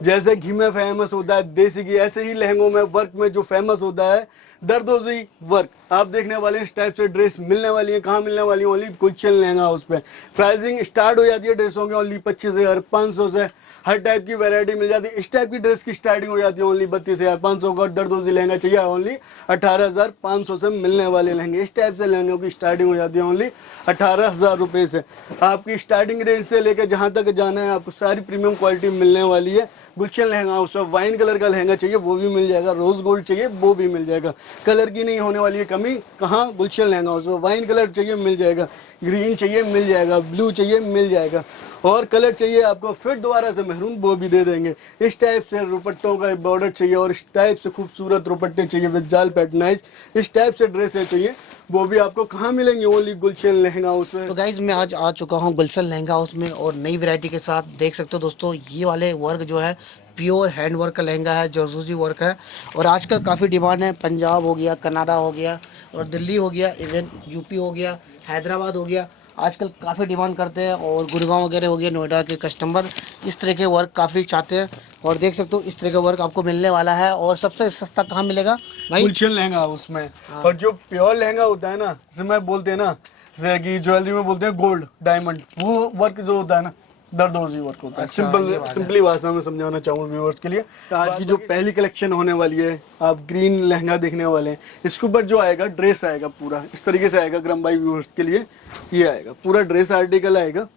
जैसे घी में फेमस होता है देसी घी, ऐसे ही लहंगों में वर्क में जो फेमस होता है दरदोजी वर्क। आप देखने वाले हैं इस टाइप से ड्रेस मिलने वाली है। कहाँ मिलने वाली है? ओनली गुलशन लहंगा हाउस पे। प्राइसिंग स्टार्ट हो जाती है ड्रेसों की ओनली 25,500 से। हर टाइप की वैरायटी मिल जाती है। इस टाइप की ड्रेस की स्टार्टिंग हो जाती है ओनली 32,500 का। दरदोजी लहंगा चाहिए ओनली 18,500 से मिलने वाले लहंगे। इस टाइप से लहंगों की स्टार्टिंग हो जाती है ओनली 18,000 रुपये से। आपकी स्टार्टिंग रेंज से लेकर जहाँ तक जाना है आपको सारी प्रीमियम क्वालिटी मिलने वाली है गुलशन लहंगा हाउस में। वाइन कलर का लहंगा चाहिए वो भी मिल जाएगा, रोज गोल्ड चाहिए वो भी मिल जाएगा। कलर की नहीं होने वाली है कमी। कहाँ? गुलशन लहंगा हाउस में। वाइन कलर चाहिए मिल जाएगा, ग्रीन चाहिए मिल जाएगा, ब्लू चाहिए मिल जाएगा, और कलर चाहिए आपको फिर दोबारा से महरून वो भी दे देंगे। इस टाइप से दुपट्टों का बॉर्डर चाहिए और इस टाइप से खूबसूरत दुपट्टे चाहिए विद जाल पैटर्नाइज, इस टाइप से ड्रेसें चाहिए वो भी आपको कहाँ मिलेंगे? ओनली गुलशन लहंगा हाउस में। तो गाइज मैं आज आ चुका हूँ गुलशन लहंगा हाउस में और नई वैरायटी के साथ। देख सकते हो दोस्तों ये वाले वर्क जो है प्योर हैंड वर्क का लहंगा है, जरदोजी वर्क है और आजकल काफ़ी डिमांड है। पंजाब हो गया, कनाडा हो गया और दिल्ली हो गया, इवन यूपी हो गया, हैदराबाद हो गया, आजकल काफ़ी डिमांड करते हैं। और गुड़गांव वगैरह हो गया, नोएडा के कस्टमर इस तरह के वर्क काफ़ी चाहते हैं। और देख सकते हो इस तरह का वर्क आपको मिलने वाला है। और सबसे सस्ता कहाँ मिलेगा भाई? गुलशन लहंगा हाउस में। और जो प्योर लहंगा होता है ना, जैसे मैं बोलते हैं ना, जैसे कि ज्वेलरी में बोलते हैं गोल्ड डायमंड, वो वर्क जो होता है ना दरदोजी वर्क होता है। सिंपली भाषा में समझाना चाहूँ व्यूअर्स के लिए। आज की जो पहली कलेक्शन होने वाली है, आप ग्रीन लहंगा देखने वाले हैं। इसके ऊपर जो आएगा ड्रेस आएगा पूरा इस तरीके से आएगा। ग्राम भाई व्यूअर्स के लिए ये आएगा पूरा ड्रेस आर्टिकल आएगा,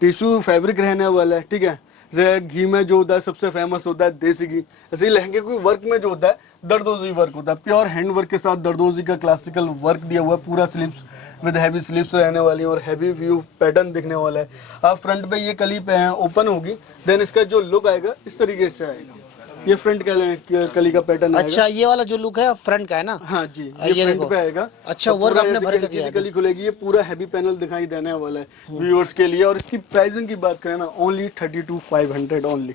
टिश्यू फैब्रिक रहने वाला है। ठीक है, जैसे घी में जो होता है सबसे फेमस होता है देसी घी, ऐसे ही लहंगे को वर्क में जो होता है दरदोजी वर्क होता है। प्योर हैंड वर्क के साथ दरदोजी का क्लासिकल वर्क दिया हुआ है। पूरा स्लीव्स विद हैवी स्लीव्स रहने वाली है और हैवी व्यू पैटर्न दिखने वाला है। आप फ्रंट पे ये कली पे हैं ओपन होगी, देन इसका जो लुक आएगा इस तरीके से आएगा। ये फ्रंट कली का पैटर्न आएगा। अच्छा ये वाला जो लुक है फ्रंट का है ना? हाँ जी, ये फ्रंट पे आएगा। अच्छा वर्क आपने भर के दिया है। कली खुलेगी, ये पूरा हैवी पैनल दिखाई देने वाला है व्यूअर्स के लिए। और इसकी प्राइसिंग की बात करें ना ओनली 32,500 ओनली।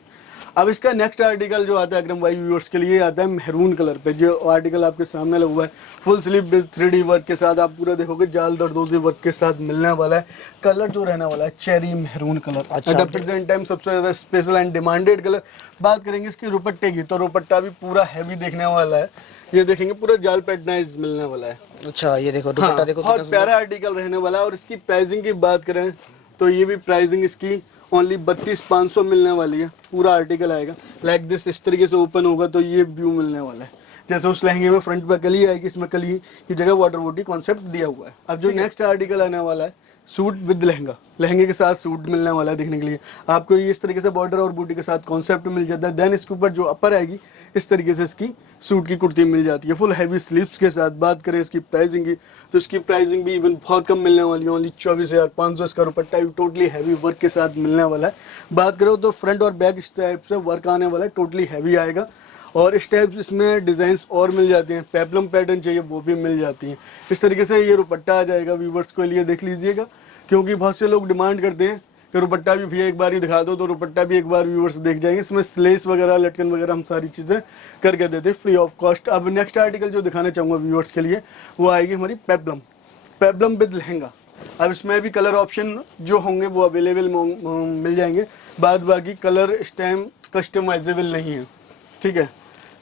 अब इसका नेक्स्ट आर्टिकल जो आता है अग्रम भाई व्यूअर्स के लिए आता है मैरून कलर पे। जो आर्टिकल आपके सामने लगा हुआ है full sleeve with 3D work के साथ, आप पूरा देखोगे जाल दरदोजी वर्क के साथ मिलने वाला है। कलर जो रहने वाला है चेरी मैरून कलर। अच्छा, एट प्रेजेंट टाइम सबसे ज्यादा स्पेशल एंड डिमांडेड कलर। बात करेंगे इसकी दुपट्टे की, तो दुपट्टा भी पूरा हैवी देखने वाला है। ये देखेंगे पूरा जाल पैटर्नाइज मिलने वाला है। अच्छा ये देखो दुपट्टा देखो बहुत प्यारा आर्टिकल रहने वाला है। और इसकी प्राइसिंग की बात करें तो ये भी प्राइसिंग इसकी ओनली 32,500 मिलने वाली है। पूरा आर्टिकल आएगा लाइक दिस, इस तरीके से ओपन होगा तो ये व्यू मिलने वाला है। जैसे उस लहंगे में फ्रंट पर कली आएगी, इसमें कली की जगह वाटर बूटी कॉन्सेप्ट दिया हुआ है। अब जो नेक्स्ट आर्टिकल आने वाला है सूट विद लहंगा, लहंगे के साथ सूट मिलने वाला है। देखने के लिए आपको ये इस तरीके से बॉर्डर और बूटी के साथ कॉन्सेप्ट मिल जाता है। देन इसके ऊपर जो अपर आएगी इस तरीके से इसकी सूट की कुर्ती मिल जाती है फुल हैवी स्लीव्स के साथ। बात करें इसकी प्राइसिंग की तो इसकी प्राइसिंग भी इवन बहुत कम मिलने वाली है, ओनली 24,500। इसका दुपट्टा भी टोटली हैवी वर्क के साथ मिलने वाला है। बात करो तो फ्रंट और बैक इस टाइप से वर्क आने वाला है, टोटली हैवी आएगा। और इस टाइप इसमें डिज़ाइंस और मिल जाते हैं, पेप्लम पैटर्न चाहिए वो भी मिल जाती हैं। इस तरीके से ये दुपट्टा आ जाएगा व्यूवर्स के लिए, देख लीजिएगा। क्योंकि बहुत से लोग डिमांड करते हैं कि दुपट्टा भी भैया एक बार ही दिखा दो, तो दुपट्टा भी एक बार व्यूवर्स देख जाएंगे। इसमें स्लेस वगैरह लटकन वगैरह हम सारी चीज़ें करके देते हैं फ्री ऑफ कॉस्ट। अब नेक्स्ट आर्टिकल जो दिखाना चाहूँगा व्यूवर्स के लिए वो आएगी हमारी पेप्लम, पेप्लम विद लहंगा। अब इसमें भी कलर ऑप्शन जो होंगे वो अवेलेबल मिल जाएंगे। बाद बाकी कलर स्टैम्प कस्टमाइजेबल नहीं है। ठीक है,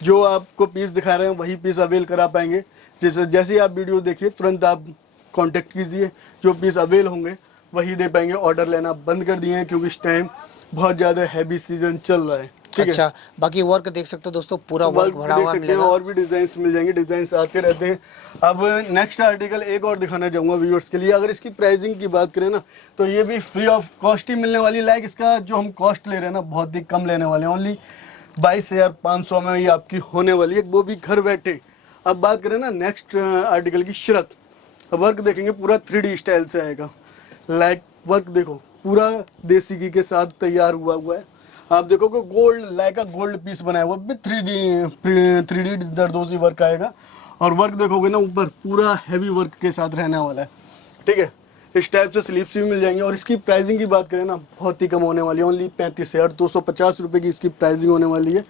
जो आपको पीस दिखा रहे हैं वही पीस अवेल करा पाएंगे। जैसे ही आप वीडियो देखिए तुरंत आप कांटेक्ट कीजिए, जो पीस अवेल होंगे वही दे पाएंगे। ऑर्डर लेना बंद कर दिए हैं क्योंकि इस टाइम बहुत ज़्यादा हैवी सीजन चल रहा है। ठीक अच्छा, है, बाकी वर्क देख सकते हो दोस्तों, पूरा वर्क भरा हुआ मिलेगा। और भी डिजाइन मिल जाएंगे, डिजाइन आते रहते हैं। अब नेक्स्ट आर्टिकल एक और दिखाना चाहूँगा व्यूअर्स के लिए। अगर इसकी प्राइसिंग की बात करें ना तो ये भी फ्री ऑफ कॉस्ट ही मिलने वाली। लाइक इसका जो हम कॉस्ट ले रहे हैं ना बहुत ही कम लेने वाले हैं, ओनली 22,500 में ये आपकी होने वाली है, वो भी घर बैठे। अब बात करें ना नेक्स्ट आर्टिकल की शरत, वर्क देखेंगे पूरा 3D स्टाइल से आएगा। लाइक वर्क देखो पूरा देसी घी के साथ तैयार हुआ है। आप देखोगे गोल्ड लाइक का गोल्ड पीस बनाया हुआ विद 3D दरदोजी वर्क आएगा। और वर्क देखोगे ना ऊपर पूरा हैवी वर्क के साथ रहने वाला है। ठीक है, इस टाइप से स्लीव्स भी मिल जाएंगे। और इसकी प्राइसिंग की बात करें ना बहुत ही कम होने वाली है, ओनली 35,250 रुपये की इसकी प्राइसिंग होने वाली है।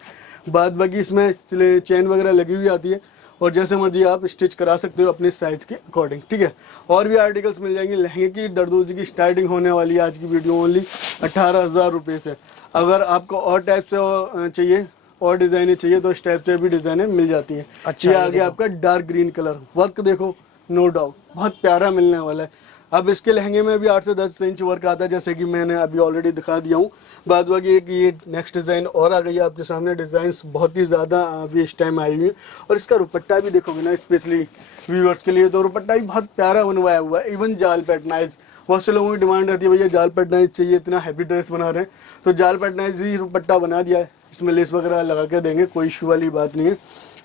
बाद बाकी इसमें चेन वगैरह लगी हुई आती है और जैसे मर्जी आप स्टिच करा सकते हो अपने साइज के अकॉर्डिंग, ठीक है। और भी आर्टिकल्स मिल जाएंगे। लहंगे की दरदोजी की स्टार्टिंग होने वाली है आज की वीडियो ओनली 18,000 रुपये से। अगर आपको और टाइप से चाहिए और डिज़ाइनें चाहिए तो इस टाइप से भी डिज़ाइनें मिल जाती हैं। अच्छा, ये ये आगे देखो। आपका डार्क ग्रीन कलर, वर्क देखो नो डाउट बहुत प्यारा मिलने वाला है। अब इसके लहंगे में भी 8 से 10 इंच वर्क आता है, जैसे कि मैंने अभी ऑलरेडी दिखा दिया हूँ। बाद बाकी एक ये नेक्स्ट डिज़ाइन और आ गई है आपके सामने। डिज़ाइंस बहुत ही ज़्यादा अभी इस टाइम आई हुई है। और इसका दुपट्टा भी देखोगे ना, स्पेशली व्यूअर्स के लिए तो दुपट्टा भी बहुत प्यारा बनवाया हुआ है। इवन जाल पैटर्नाइज, बहुत से लोगों की डिमांड रहती है भैया जाल पैटर्नाइज चाहिए, इतना हैवी ड्रेस बना रहे हैं तो जाल पैटर्नाइज ही दुपट्टा बना दिया है। इसमें लेस वगैरह लगा के देंगे, कोई इशू वाली बात नहीं है।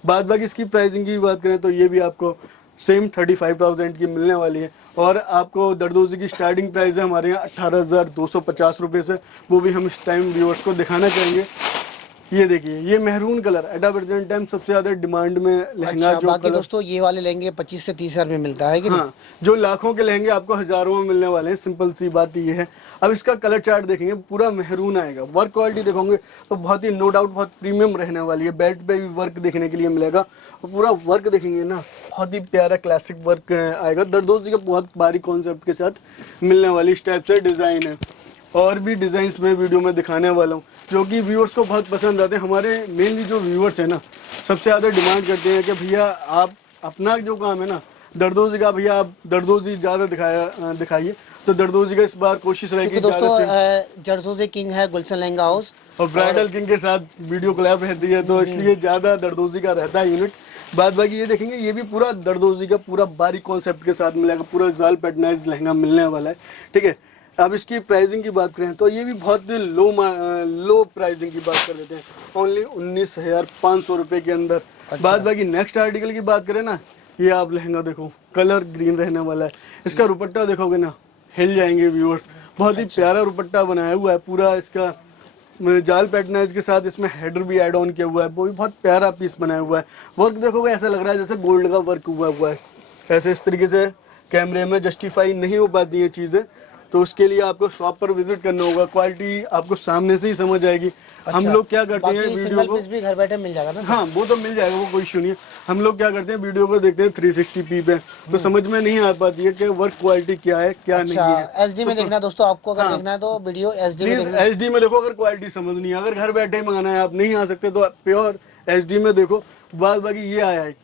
बाद बाकी इसकी प्राइसिंग की बात करें तो ये भी आपको सेम 35,000 की मिलने वाली है। और आपको दरदोजी की स्टार्टिंग प्राइस है हमारे यहाँ 18,250 रुपये से, वो भी हम इस टाइम व्यूअर्स को दिखाना चाहेंगे। ये देखिए, ये maroon colour at the present time सबसे ज़्यादा डिमांड में लहंगा। अच्छा, जो बाकी कलर, दोस्तों ये वाले लहंगे 25 से 30 हज़ार में मिलता है कि नहीं? हाँ, जो लाखों के लहंगे आपको हजारों में मिलने वाले हैं, सिंपल सी बात ये है। अब इसका कलर चार्ट देखेंगे, पूरा मेहरून आएगा। वर्क क्वालिटी देखोगे तो बहुत ही नो डाउट बहुत प्रीमियम रहने वाली है। बेल्ट पे भी वर्क देखने के लिए मिलेगा और पूरा वर्क देखेंगे ना, बहुत ही प्यारा क्लासिक वर्क आएगा। दरदोजी का बहुत बारीक कॉन्सेप्ट के साथ मिलने वाली इस टाइप से डिज़ाइन है। और भी डिज़ाइंस में वीडियो में दिखाने वाला हूँ जो कि व्यूअर्स को बहुत पसंद आते हैं। हमारे मेनली जो व्यूअर्स हैं ना, सबसे ज़्यादा डिमांड करते हैं कि भैया आप अपना जो काम है ना दरदोजी का, भैया आप दरदोजी ज़्यादा दिखाइए। तो दरदोजी का इस बार कोशिश रहेगी क्योंकि दोस्तों ज़्यादा से। जरदोजी किंग है गुलशन लहंगा हाउस, और ब्राइडल किंग के साथ वीडियो कोलैब रहती है तो इसलिए ज़्यादा दरदोजी का रहता है यूनिट। बाद बाकी ये देखेंगे, ये भी पूरा दरदोजी का पूरा बारीक कॉन्सेप्ट के साथ मिलेगा। पूरा जाल पैटर्नाइज लहंगा मिलने वाला है, ठीक है। अब इसकी प्राइसिंग की बात करें तो ये भी बहुत लो प्राइसिंग की बात कर लेते हैं, ओनली 19,500 रुपये के अंदर। बाद बाकी नेक्स्ट आर्टिकल की बात करें ना, ये आप लहंगा देखो, कलर ग्रीन रहने वाला है। इसका दुपट्टा देखोगे ना, हिल जाएंगे व्यूअर्स। बहुत ही प्यारा दुपट्टा बनाया हुआ है पूरा। इसका जाल पैटर्नाइज के साथ इसमें हेडर भी ऐड ऑन किया हुआ है, वो भी बहुत प्यारा पीस बनाया हुआ है। वर्क देखोगे ऐसा लग रहा है जैसे गोल्ड का वर्क हुआ है। ऐसे इस तरीके से कैमरे में जस्टिफाई नहीं हो पाती ये चीज़ें, तो उसके लिए आपको शॉप पर विजिट करना होगा। क्वालिटी आपको सामने से ही समझ आएगी। हम लोग क्या करते हैं, वीडियो को भी घर बैठे मिल जाएगा ना? हाँ, वो तो मिल जाएगा, वो कोई इशू नहीं है। हम लोग क्या करते हैं, वीडियो को देखते हैं 360p पे, तो समझ में नहीं आ पाती है कि वर्क क्वालिटी क्या है क्या नहीं है। एचडी में देखना है दोस्तों, आपको अगर देखना है तो वीडियो एचडी में प्लीज देखना है। एचडी में देखो। अगर क्वालिटी समझनी है, अगर घर बैठे ही मंगाना है, आप नहीं आ सकते तो प्योर एचडी में देखो। बाद बाकी ये आया है,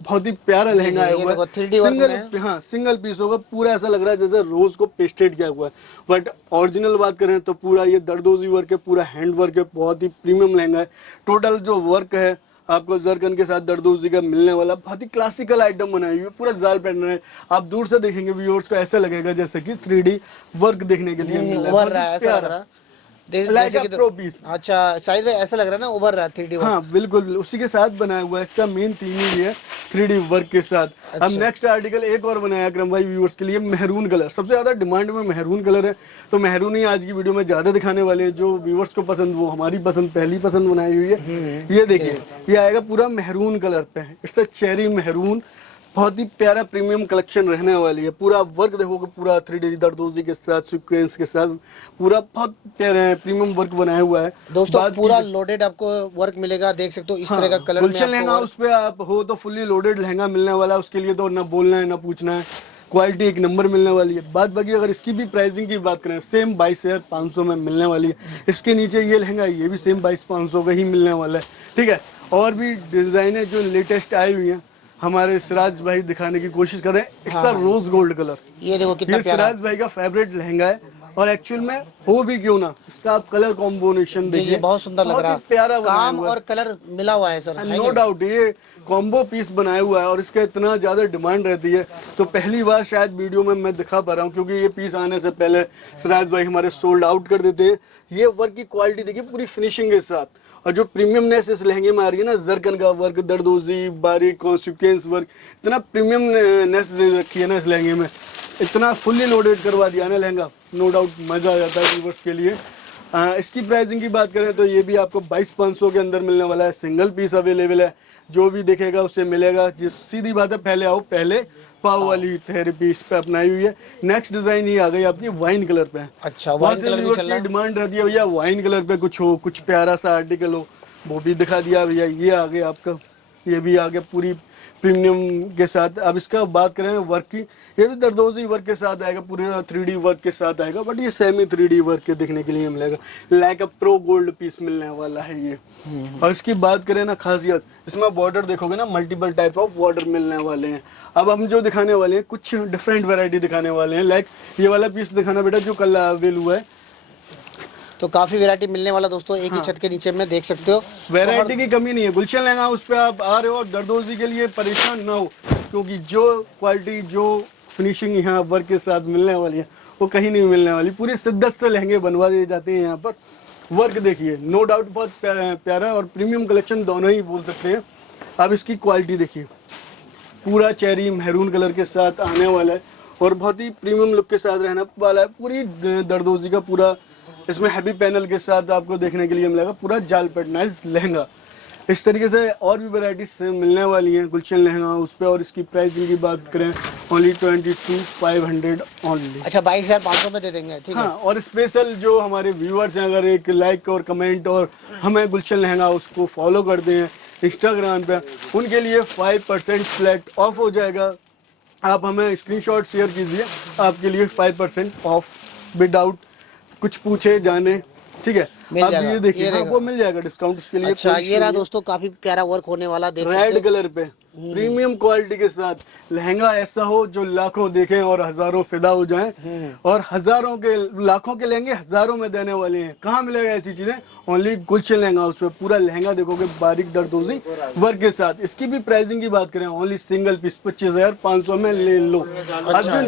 बहुत ही प्यारा लहंगा आया हुआ है। 3D वर्क में है। हाँ, सिंगल पीस होगा, पूरा ऐसा लग रहा है जैसे रोज को पेस्टेड किया हुआ है। बट ओरिजिनल बात करें तो पूरा ये दरदोजी वर्क है, पूरा हैंड वर्क है, बहुत ही प्रीमियम लहंगा है। टोटल जो वर्क है आपको जरकन के साथ दरदोजी का मिलने वाला, बहुत ही क्लासिकल आइटम बनाई हुई है। पूरा जाल पैटर्न है। आप दूर से देखेंगे व्यूअर्स को ऐसा लगेगा जैसे कि 3D वर्क देखने के लिए मिल रहा है। उभर रहा है, ऐसा लग रहा है लाइक जैसे कि प्रो पीस। अच्छा, साइज में ऐसा लग रहा है ना, उभर रहा है 3D वर्क। हाँ बिल्कुल, उसी के साथ बनाया हुआ है। इसका मेन थीम ही है 3D वर्क के साथ। अच्छा। अब नेक्स्ट आर्टिकल एक और बनाया अकरम भाई व्यूअर्स के लिए, मेहरून कलर। सबसे ज़्यादा डिमांड में मेहरून कलर है, तो मेहरून ही आज की वीडियो में ज़्यादा दिखाने वाले हैं। जो व्यूअर्स को पसंद, वो हमारी पसंद, पहली पसंद बनाई हुई है। ये देखिए, ये आएगा पूरा मेहरून कलर पे, इट्स अ चेरी मेहरून। बहुत ही प्यारा प्रीमियम कलेक्शन रहने वाली है। पूरा वर्क देखोगे, पूरा 3D दरदोजी के साथ, सीक्वेंस के साथ, पूरा बहुत प्यारा प्रीमियम वर्क बनाया हुआ है। दोस्तों पूरा लोडेड आपको वर्क मिलेगा, देख सकते हो इस तरह का कलर में। गुलशन लहंगा उस पे आप हो तो फुल्ली लोडेड लहंगा मिलने वाला है। उसके लिए तो ना बोलना है ना पूछना है, क्वालिटी एक नंबर मिलने वाली है। बात बाकी अगर इसकी भी प्राइसिंग की बात करें, सेम 22,500 में मिलने वाली है। इसके नीचे ये लहंगा, ये भी सेम 22,500 का ही मिलने वाला है, ठीक है। और भी डिज़ाइनें जो लेटेस्ट आई हुई हैं, हमारे सिराज भाई दिखाने की कोशिश कर रहे हैं। It's rose gold colour. ये देखो कितना ये प्यारा। सिराज भाई का फेवरेट लहंगा है, और एक्चुअल में हो भी क्यों ना, इसका आप कलर कॉम्बिनेशन देखिए, बहुत सुंदर लग रहा है। प्यारा काम और कलर मिला हुआ है सर, नो डाउट। ये कॉम्बो पीस बनाया हुआ है और इसका इतना ज़्यादा डिमांड रहती है, तो पहली बार शायद वीडियो में मैं दिखा पा रहा हूँ, क्योंकि ये पीस आने से पहले सिराज भाई हमारे सोल्ड आउट कर देते हैं। ये वर्क की क्वालिटी देखिए, पूरी फिनिशिंग के साथ, और जो प्रीमियमनेस इस लहंगे में आ रही है ना, जरकन का वर्क, दरदोजी, बारीक सीक्वेंस वर्क, इतना प्रीमियमनेस दे रखी है ना इस लहंगे में। इतना फुल्ली लोडेड करवा दिया ना लहंगा, नो डाउट मज़ा आ जाता है व्यूअर्स के लिए। इसकी प्राइसिंग की बात करें तो ये भी आपको 22,500 के अंदर मिलने वाला है। सिंगल पीस अवेलेबल है, जो भी देखेगा उससे मिलेगा। जिस सीधी बात है, पहले आओ पहले पाव वाली थेरेपी इस पे अपनाई हुई है। नेक्स्ट डिजाइन ये आ गई आपकी वाइन कलर पे। अच्छा, वाइन कलर भी चल रहा है। डिमांड रहती है भैया वाइन कलर पे कुछ हो, कुछ प्यारा सा आर्टिकल हो, वो भी दिखा दिया भैया। ये आ गया आपका ये भी आ गया पूरी प्रीमियम के साथ। अब इसका बात करें वर्क की, ये भी दरदोजी वर्क के साथ आएगा, पूरे 3D वर्क के साथ आएगा, बट ये सेमी 3D वर्क के देखने के लिए मिलेगा। Like a pro gold piece मिलने वाला है ये। और इसकी बात करें ना खासियत, इसमें बॉर्डर देखोगे ना मल्टीपल टाइप ऑफ बॉर्डर मिलने वाले हैं। अब हम जो दिखाने वाले हैं कुछ डिफरेंट वैरायटी दिखाने वाले हैं। लाइक ये वाला पीस दिखाना बेटा जो कल अवेल हुआ है। तो काफ़ी वैरायटी मिलने वाला दोस्तों, एक ही छत के नीचे में देख सकते हो। वैरायटी की कमी नहीं है। गुलशन लहंगा उस पर आप आ रहे हो और दरदोजी के लिए परेशान ना हो, क्योंकि जो क्वालिटी जो फिनिशिंग यहाँ वर्क के साथ मिलने वाली है वो कहीं नहीं मिलने वाली। पूरी शिद्दत से लहंगे बनवा दिए जाते हैं यहाँ पर। वर्क देखिए, नो डाउट बहुत प्यारा और प्रीमियम कलेक्शन दोनों ही बोल सकते हैं। अब इसकी क्वालिटी देखिए, पूरा चेरी मैरून कलर के साथ आने वाला है और बहुत ही प्रीमियम लुक के साथ रहने वाला है। पूरी दरदोजी का पूरा इसमें हैवी पैनल के साथ आपको देखने के लिए मिलेगा, पूरा जाल पैटर्नाइज लहंगा। इस तरीके से और भी वैराइटीज मिलने वाली हैं गुलशन लहंगा उस पर। और इसकी प्राइसिंग की बात करें ओनली 22,500 ओनली। अच्छा 22,500 में दे देंगे, ठीक है। हाँ, और स्पेशल जो हमारे व्यूअर्स हैं, अगर एक लाइक और कमेंट और हमें गुलशन लहंगा उसको फॉलो करते हैं इंस्टाग्राम पे, उनके लिए 5% फ्लैट ऑफ हो जाएगा। आप हमें स्क्रीनशॉट शेयर कीजिए, आपके लिए 5% ऑफ विदाउट कुछ पूछे जाने, ठीक है। अब ये देखिए, हाँ, वो मिल जाएगा डिस्काउंट उसके लिए। अच्छा ये रहा दोस्तों, काफी प्यारा वर्क होने वाला, देख सकते रेड हो। कलर पे प्रीमियम क्वालिटी के साथ लहंगा ऐसा हो जो लाखों देखें और हजारों फिदा हो जाएं। और हजारों के लाखों के लहंगे हजारों में देने वाले हैं। कहाँ मिलेगा ऐसी चीजें? ओनली गुलशन लहंगा। उस पर पूरा लहंगा देखोगे बारीक दरदोजी वर्क के साथ। इसकी भी प्राइसिंग की बात करें, ओनली सिंगल पीस 25,500 में ले लो। अब जो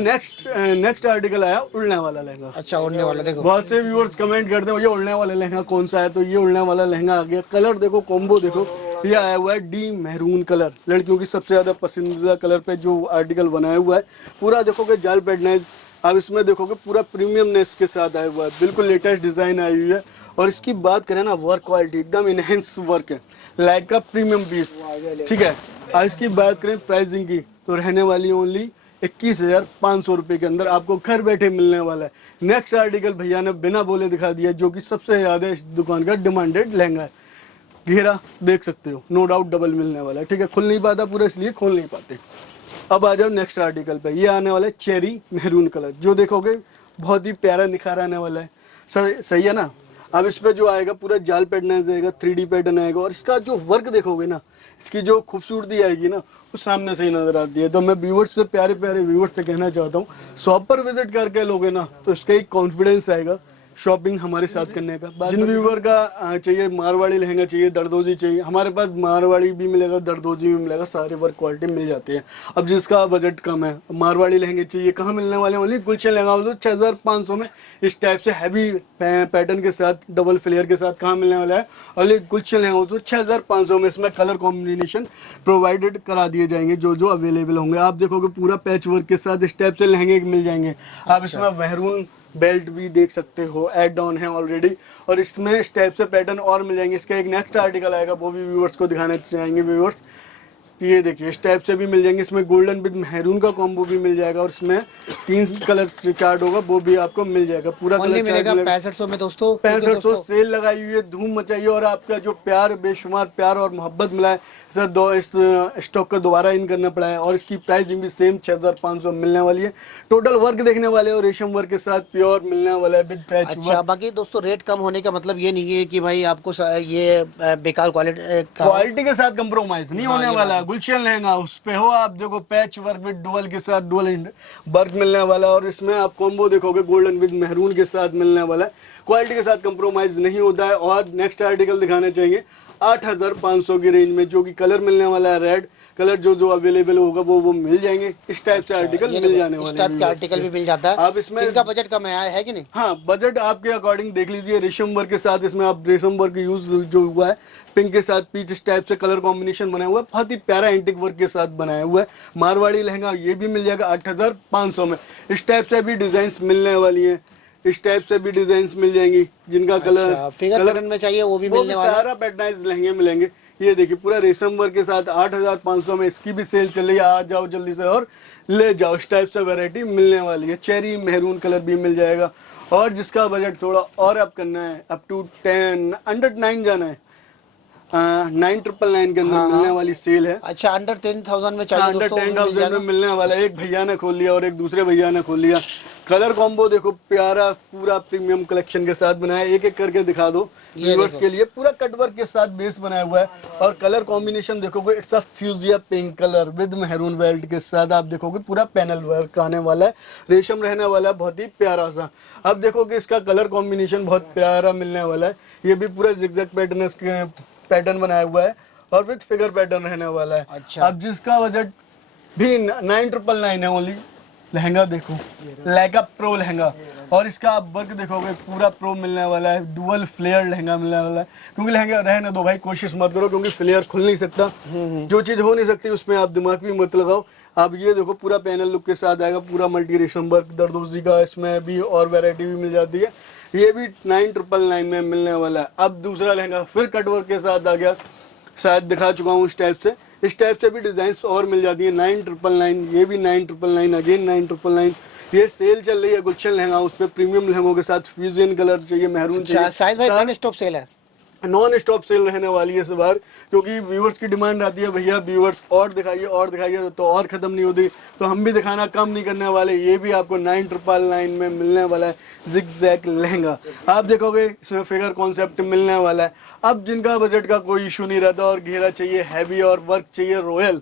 नेक्स्ट आर्टिकल आया, उड़ने वाला लहंगा। अच्छा उड़ने वाला, देखो बहुत से व्यूअर्स कमेंट करते हैं ये उड़ने वाला लहंगा कौन सा है, तो ये उड़ने वाला लहंगा आ गया। कलर देखो, कॉम्बो देखो, ये आया हुआ है डी मैरून कलर, लड़कियों की सबसे ज्यादा पसंदीदा कलर पे जो आर्टिकल बनाया हुआ है। पूरा देखोगे जाल पैटर्नाइज। अब इसमें देखोगे पूरा प्रीमियमनेस के साथ आया हुआ है, बिल्कुल लेटेस्ट डिजाइन आई हुई है। और इसकी बात करें ना, वर्क क्वालिटी एकदम इनहेंस वर्क है, लाइक का प्रीमियम पीस, ठीक है। अब इसकी बात करें प्राइसिंग की, तो रहने वाली ओनली 21,500 रुपये के अंदर आपको घर बैठे मिलने वाला है। नेक्स्ट आर्टिकल भैया ने बिना बोले दिखा दिया, जो कि सबसे ज़्यादा इस दुकान का डिमांडेड लहंगा है। घेरा देख सकते हो, नो डाउट डबल मिलने वाला है, ठीक है। खुल नहीं पाता पूरा, इसलिए खोल नहीं पाते। अब आ जाओ नेक्स्ट आर्टिकल पे। ये आने वाला है चेरी मैरून कलर, जो देखोगे बहुत ही प्यारा निखार आने वाला है। सही है ना। अब इस पे जो आएगा पूरा जाल पैटर्न आएगा, 3D पैटर्न आएगा। और इसका जो वर्क देखोगे ना, इसकी जो खूबसूरती आएगी ना, वो सामने से ही नजर आती है। तो मैं व्यूवर्स से, प्यारे प्यारे व्यूवर्स से कहना चाहता हूँ, शॉप पर विजिट करके लोगे ना, तो इसका एक कॉन्फिडेंस आएगा शॉपिंग हमारे साथ करने का। जिन व्यूवर का चाहिए मारवाड़ी लहंगा चाहिए, दरदोजी चाहिए, हमारे पास मारवाड़ी भी मिलेगा, दरदोजी भी मिलेगा, सारे वर्क क्वालिटी मिल जाते हैं। अब जिसका बजट कम है, मारवाड़ी लहंगे चाहिए, कहाँ मिलने वाले हैं? ओनली गुलशन लहंगा 6,500 में इस टाइप से हैवी पैटर्न के साथ, डबल फ्लेयर के साथ कहाँ मिलने वाला है? ओनली गुलशन लहंगा 6,500 में। इसमें कलर कॉम्बिनेशन प्रोवाइडेड करा दिए जाएंगे जो जो अवेलेबल होंगे। आप देखोगे पूरा पैच वर्क के साथ इस टाइप से लहंगे मिल जाएंगे। आप इसमें मैरून बेल्ट भी देख सकते हो, एड ऑन है ऑलरेडी। और इसमें इस टाइप से पैटर्न और मिल जाएंगे। इसका एक नेक्स्ट आर्टिकल आएगा, वो भी व्यूअर्स को दिखाना चाहेंगे व्यूअर्स। ये देखिए इस टाइप से भी मिल जाएंगे। इसमें गोल्डन विद मैरून का कॉम्बो भी मिल जाएगा। और इसमें 3 कलर चार्ट होगा, वो भी आपको मिल जाएगा। पूरा कलर मिलेगा 6500 में दोस्तों। 6500 सेल लगाई हुई है, धूम मचाई है। और आपका जो प्यार, बेशुमार प्यार और मोहब्बत मिला है, सर दो इस स्टॉक का दोबारा इन करना पड़ा है। और इसकी प्राइसिंग भी सेम 6,500 मिलने वाली है। टोटल वर्क देखने वाले और रेशम वर्क के साथ प्योर मिलने वाला है विद पैच वर्क। अच्छा, बाकी दोस्तों रेट कम होने का मतलब ये नहीं है कि भाई आपको ये बेकार क्वालिटी के साथ कंप्रोमाइज नहीं होने वाला। गुलशन लहंगा उस पे हो, आप देखो पैच वर्क विद डुअल के साथ डुअल वर्क मिलने वाला। और इसमें आप कॉम्बो देखोगे गोल्डन विद मैरून के साथ मिलने वाला है। क्वालिटी के साथ कंप्रोमाइज नहीं होता है। और नेक्स्ट आर्टिकल दिखाने चाहिए 8,500 की रेंज में, जो कि कलर मिलने वाला है रेड कलर। जो जो अवेलेबल होगा वो मिल जाएंगे। इस टाइप से आर्टिकल मिल जाने वाले हैं। इस टाइप के आर्टिकल भी मिल जाता है। आप इसमें इनका बजट कम है कि नहीं? हाँ, बजट आपके अकॉर्डिंग देख लीजिए। रेशम वर्क के साथ इसमें आप रेशम वर्क यूज जो हुआ है, पिंक के साथ पीच, इस टाइप से कलर कॉम्बिनेशन बनाया हुआ है। बहुत ही प्यारा एंटिक वर्क के साथ बनाया हुआ है। मारवाड़ी लहंगा ये भी मिल जाएगा 8,500 में। इस टाइप से भी डिजाइन मिलने वाली है। इस टाइप से भी डिजाइन मिल जाएंगी जिनका कलर फिगर पैटर्न में चाहिए वो भी मिलने वाला है। सारा पैटर्नाइज लहंगे मिलेंगे। ये देखिए पूरा रेशम वर्क के साथ 8,500 में। इसकी भी सेल चल रही है, आ जाओ जल्दी से और ले जाओ। इस टाइप से वैरायटी मिलने वाली है। चेरी मैरून कलर भी मिल जाएगा। और जिसका बजट थोड़ा और अप करना है, अप टू 10 अंडर 9 जाना है, 9,999 के अंदर मिलने वाली सेल है। अच्छा, अंडर 10,000 में चाहिए अंडर दोस्तों, वो भी मिल 10,000 जाएगा। में मिलने वाला है। एक भैया ने खोल लिया और एक दूसरे भैया ने खोल लिया। कलर कॉम्बो देखो प्यारा, पूरा प्रीमियम कलेक्शन के साथ बनाया। एक एक करके दिखा दो व्यूअर्स के लिए। पूरा कटवर्क के साथ बेस बनाया हुआ है और कलर कॉम्बिनेशन देखोगे, it's a fuchsia pink colour with maroon belt के साथ आप देखोगे पूरा पैनल वर्क आने वाला है, रेशम रहने वाला है, बहुत ही प्यारा सा। अब देखोगे इसका कलर कॉम्बिनेशन बहुत प्यारा मिलने वाला है। ये भी पूरा जिगजैग पैटर्न बनाया हुआ है और विद फिगर पैटर्न रहने वाला है। अच्छा। अब जिसका बजट भी 9,999 है ओनली। लहंगा देखो, लहंगा प्रो लहंगा, और इसका आप वर्क देखोगे पूरा प्रो मिलने वाला है। डुअल फ्लेयर लहंगा मिलने वाला है। क्योंकि लहंगा रहने दो भाई, कोशिश मत करो, क्योंकि फ्लेयर खुल नहीं सकता। जो चीज़ हो नहीं सकती उसमें आप दिमाग भी मत लगाओ। आप ये देखो पूरा पैनल लुक के साथ आएगा, पूरा मल्टी रेशम वर्क दरदोजी का इसमें भी, और वैरायटी भी मिल जाती है। ये भी 9,999 में मिलने वाला है। अब दूसरा लहंगा फिर कटवर्क के साथ आ गया, शायद दिखा चुका हूँ इस टाइप से। इस टाइप से भी डिजाइन्स और मिल जाती है। 9,999, ये भी 9,999, अगेन 9,999। ये सेल चल रही है गुलशन लहंगा, उस पर प्रीमियम लहंगों के साथ फ्यूजन कलर चाहिए, मेहरून चाहिए। शायद भाई नॉन स्टॉप सेल है, नॉन स्टॉप सेल रहने वाली है इस बार, क्योंकि व्यूअर्स की डिमांड आती है, भैया व्यूअर्स और दिखाइए तो और ख़त्म नहीं होती। तो हम भी दिखाना कम नहीं करने वाले। ये भी आपको 9,999 में मिलने वाला है जिगजैग लहंगा। आप देखोगे इसमें फिगर कॉन्सेप्ट मिलने वाला है। अब जिनका बजट का कोई इशू नहीं रहता और घेरा चाहिए हैवी और वर्क चाहिए रॉयल,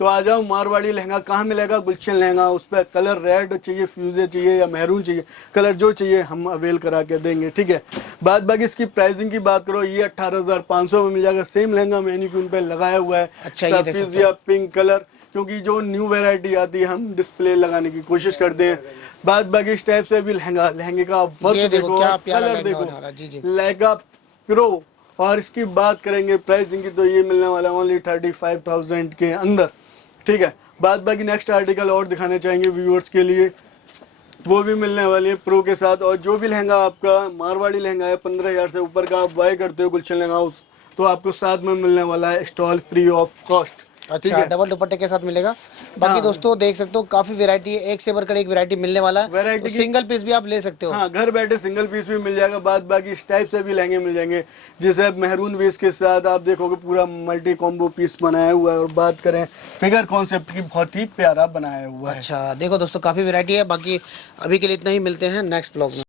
तो आ जाओ। मारवाड़ी लहंगा कहाँ मिलेगा? गुलशन लहंगा। उस पर कलर रेड चाहिए, फ्यूजे चाहिए या मेहरून चाहिए, कलर जो चाहिए हम अवेल करा के देंगे, ठीक है। बाकी इसकी प्राइसिंग की बात करो, ये 18,500 में मिल जाएगा। सेम लहंगा मैनीक्यून पे लगाया हुआ है, अच्छा, ये देख सकते सफीजिया पिंक कलर, क्योंकि जो न्यू वैरायटी आती है हम डिस्प्ले लगाने की कोशिश करते हैं। बाकी इस टाइप से भी लहंगे का ये वर्क देखो देखो, क्या प्यारा कलर लहंगा देखो, बना रहा है। जी जी। लहंगा प्रो। और इसकी बात करेंगे प्राइसिंग की, तो ये मिलने वाला है ओनली 35,000 के अंदर, ठीक है। बाकी नेक्स्ट आर्टिकल और दिखाने चाहेंगे व्यूअर्स के लिए, वो भी मिलने वाली है प्रो के साथ। और जो भी लहंगा आपका मारवाड़ी लहंगा है 15,000 से ऊपर का आप बाय करते हो गुलशन लहंगा हाउस, तो आपको साथ में मिलने वाला है स्टॉल फ्री ऑफ कॉस्ट। अच्छा, डबल दुपट्टे के साथ मिलेगा। बाकी दोस्तों देख सकते हो काफी वैरायटी है, एक से बढ़कर एक वैरायटी मिलने वाला है। वैरायटी तो सिंगल पीस भी आप ले सकते हो। हाँ, घर बैठे सिंगल पीस भी मिल जाएगा। बाकी इस टाइप से भी लहंगे मिल जाएंगे, जैसे मेहरून वेस्ट के साथ आप देखोगे पूरा मल्टी कॉम्बो पीस बनाया हुआ है। और बात करें फिगर कॉन्सेप्ट की, बहुत ही प्यारा बनाया हुआ है। अच्छा देखो दोस्तों काफी वैरायटी है। बाकी अभी के लिए इतना ही, मिलते हैं नेक्स्ट ब्लॉग में।